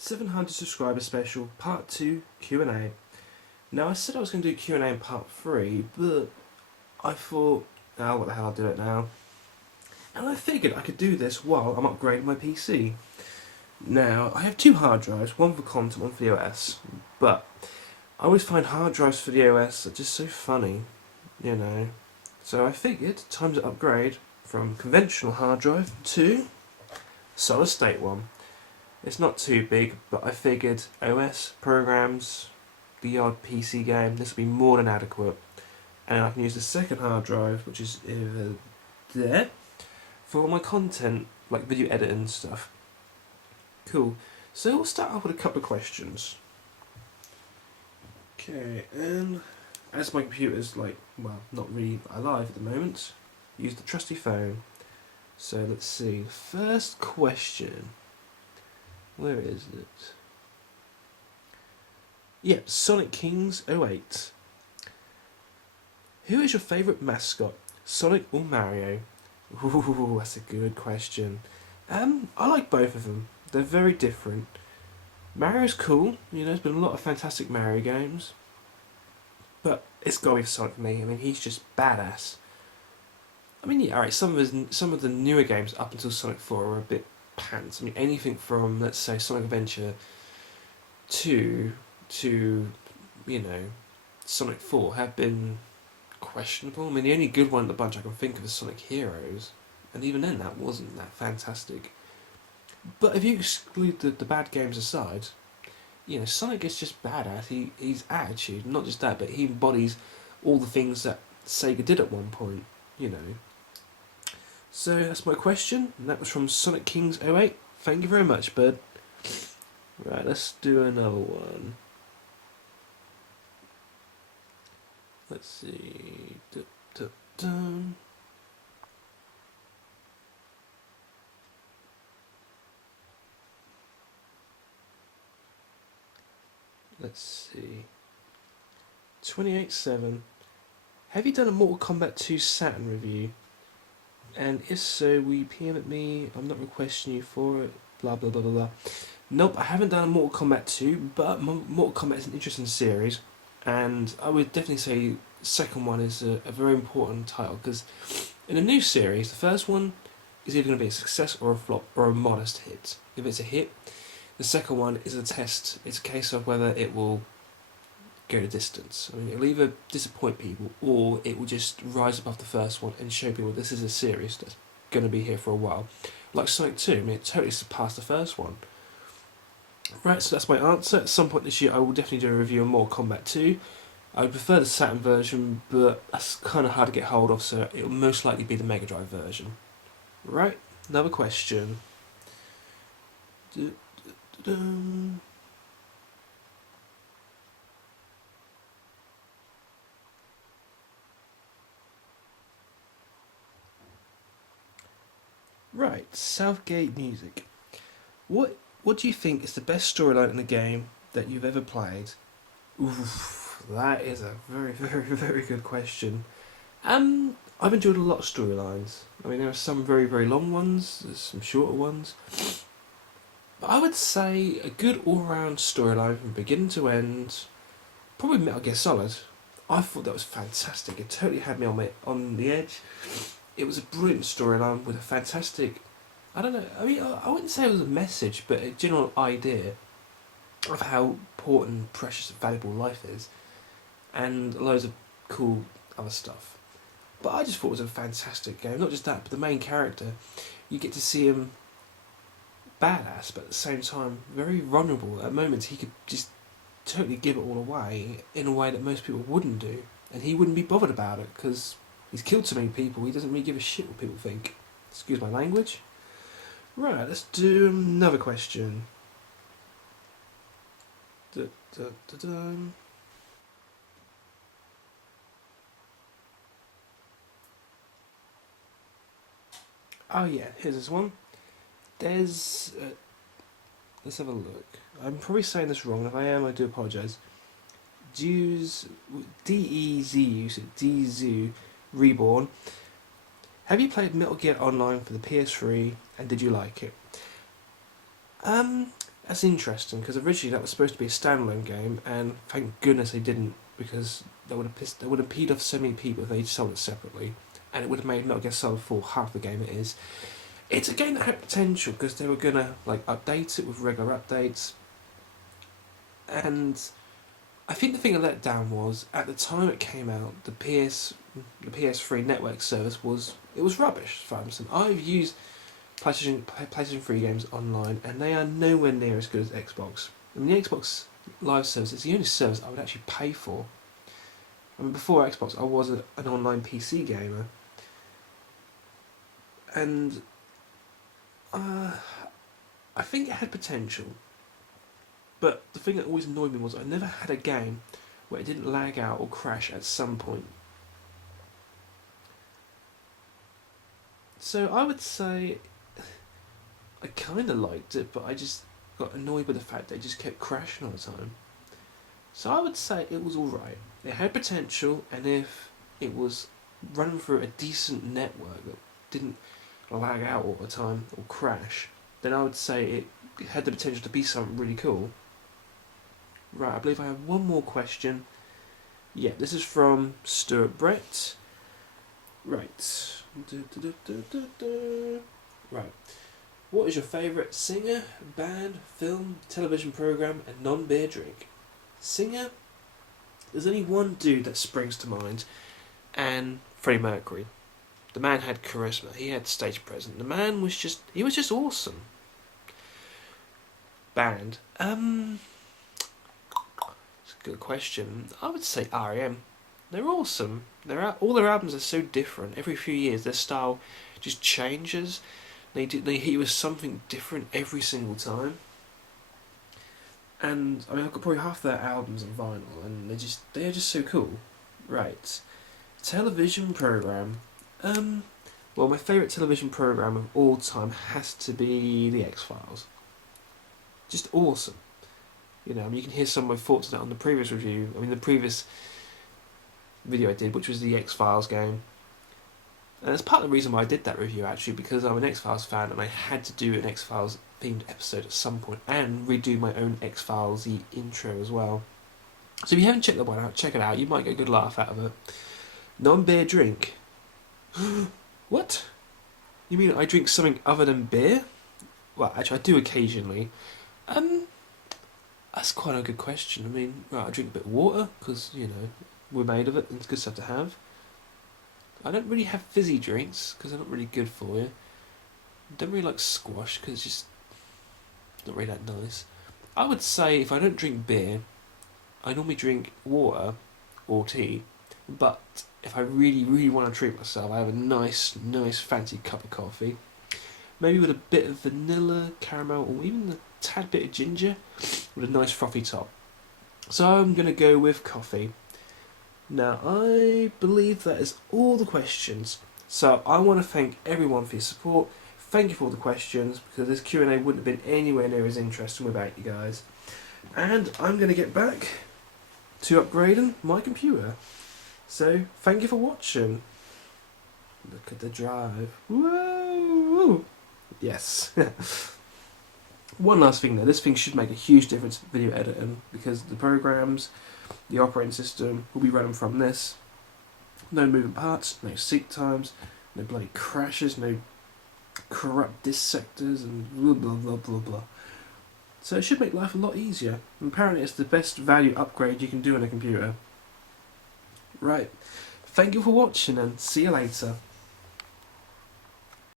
700 subscriber special, part 2 Q&A. Now I said I was going to do Q&A in part 3, but I thought, oh, what the hell, I'll do it now. And I figured I could do this while I'm upgrading my PC. Now, I have two hard drives, one for content, one for the OS, but I always find hard drives for the OS are just so funny, you know. So I figured, time to upgrade from conventional hard drive to solid state one. It's not too big, but I figured OS, programs, the odd PC game, this will be more than adequate. And I can use the second hard drive, which is over there, for all my content, like video editing and stuff. Cool. So we'll start off with a couple of questions. Okay, and as my computer's not really alive at the moment, use the trusty phone. So let's see, first question. Where is it? Yep, Sonic Kings 08. Who is your favourite mascot, Sonic or Mario? Ooh, that's a good question. I like both of them. They're very different. Mario's cool, you know, there's been a lot of fantastic Mario games. But it's gotta be Sonic for me. I mean, he's just badass. I mean, yeah, alright, some of the newer games up until Sonic 4 are a bit pants. I mean, anything from, let's say, Sonic Adventure 2 to, you know, Sonic 4 have been questionable. I mean, the only good one in the bunch I can think of is Sonic Heroes, and even then that wasn't that fantastic. But if you exclude the bad games aside, you know, Sonic is just badass. He's attitude, not just that, but he embodies all the things that Sega did at one point, you know. So that's my question, and that was from Sonic Kings 08. Thank you very much, bud. Right, let's do another one. Let's see. Let's see. 28/7. Have you done a Mortal Kombat 2 Saturn review? And if so, will you PM at me? I'm not requesting you for it. Blah blah blah blah blah. Nope, I haven't done a Mortal Kombat 2, but Mortal Kombat is an interesting series, and I would definitely say the second one is a very important title, because in a new series, the first one is either going to be a success or a flop or a modest hit. If it's a hit, the second one is a test. It's a case of whether it will go the distance. I mean, it'll either disappoint people or it will just rise above the first one and show people this is a series that's going to be here for a while. Like Sonic 2, I mean, it totally surpassed the first one. Right, so that's my answer. At some point this year I will definitely do a review of Mortal Kombat 2. I would prefer the Saturn version, but that's kind of hard to get hold of, so it will most likely be the Mega Drive version. Right, another question. Right, Southgate Music. What do you think is the best storyline in the game that you've ever played? Oof, that is a very, very, very good question. I've enjoyed a lot of storylines. I mean, there are some very, very long ones, there's some shorter ones. But I would say a good all-round storyline from beginning to end, probably Metal Gear Solid. I thought that was fantastic. It totally had me on the edge. It was a brilliant storyline with a fantastic, I don't know, I mean, I wouldn't say it was a message, but a general idea of how important, precious, and valuable life is, and loads of cool other stuff. But I just thought it was a fantastic game. Not just that, but the main character, you get to see him badass, but at the same time very vulnerable. At moments he could just totally give it all away in a way that most people wouldn't do, and he wouldn't be bothered about it because he's killed so many people. He doesn't really give a shit what people think. Excuse my language. Right, let's do another question. Oh yeah, here's this one. There's... let's have a look. I'm probably saying this wrong. If I am, I do apologise. D-E-Z-U, so D-Zoo Reborn. Have you played Metal Gear Online for the PS3, and did you like it? That's interesting, because originally that was supposed to be a standalone game, and thank goodness they didn't, because they would have peed off so many people if they sold it separately, and it would have made Metal Gear Solid 4 half the game it is. It's a game that had potential, because they were gonna update it with regular updates, and I think the thing that let down was, at the time it came out, the PS3 network service was rubbish. I've used PlayStation 3 games online, and they are nowhere near as good as Xbox. I mean, the Xbox Live service is the only service I would actually pay for. I mean, before Xbox, I was an online PC gamer, and I think it had potential. But the thing that always annoyed me was I never had a game where it didn't lag out or crash at some point. So I would say I kind of liked it, but I just got annoyed with the fact that it just kept crashing all the time. So I would say it was alright. It had potential, and if it was run through a decent network that didn't lag out all the time or crash, then I would say it had the potential to be something really cool. Right, I believe I have one more question. Yeah, this is from Stuart Brett. Right. Right. What is your favourite singer, band, film, television programme, and non-beer drink? Singer? There's only one dude that springs to mind, and Freddie Mercury. The man had charisma, he had stage presence. The man was just awesome. Band? It's a good question. I would say R.E.M. They're awesome. All their albums are so different. Every few years their style just changes. They hit you with something different every single time. And I mean, I've got probably half their albums on vinyl, and they are just so cool. Right. Television programme. Well, my favourite television programme of all time has to be The X-Files. Just awesome. You know, I mean, you can hear some of my thoughts on that on the previous review. I mean, the previous video I did, which was the X-Files game. And that's part of the reason why I did that review, actually, because I'm an X-Files fan and I had to do an X-Files themed episode at some point and redo my own X-Files-y intro as well. So if you haven't checked that one out, check it out. You might get a good laugh out of it. Non-beer drink. What? You mean I drink something other than beer? Well, actually, I do occasionally. That's quite a good question. I mean, right, I drink a bit of water, because, you know, we're made of it and it's good stuff to have. I don't really have fizzy drinks, because they're not really good for you. I don't really like squash, because it's just not really that nice. I would say if I don't drink beer, I normally drink water or tea, but if I really, really want to treat myself, I have a nice fancy cup of coffee. Maybe with a bit of vanilla, caramel, or even a tad bit of ginger, with a nice frothy top. So I'm going to go with coffee. Now, I believe that is all the questions. So I want to thank everyone for your support. Thank you for all the questions, because this Q&A wouldn't have been anywhere near as interesting without you guys. And I'm going to get back to upgrading my computer. So, thank you for watching. Look at the drive. Woo! Yes. One last thing though, this thing should make a huge difference in video editing, because the programs, the operating system will be running from this. No moving parts, no seat times, no bloody crashes, no corrupt disk sectors, and blah blah blah blah blah. So it should make life a lot easier. And apparently it's the best value upgrade you can do on a computer. Right. Thank you for watching, and see you later.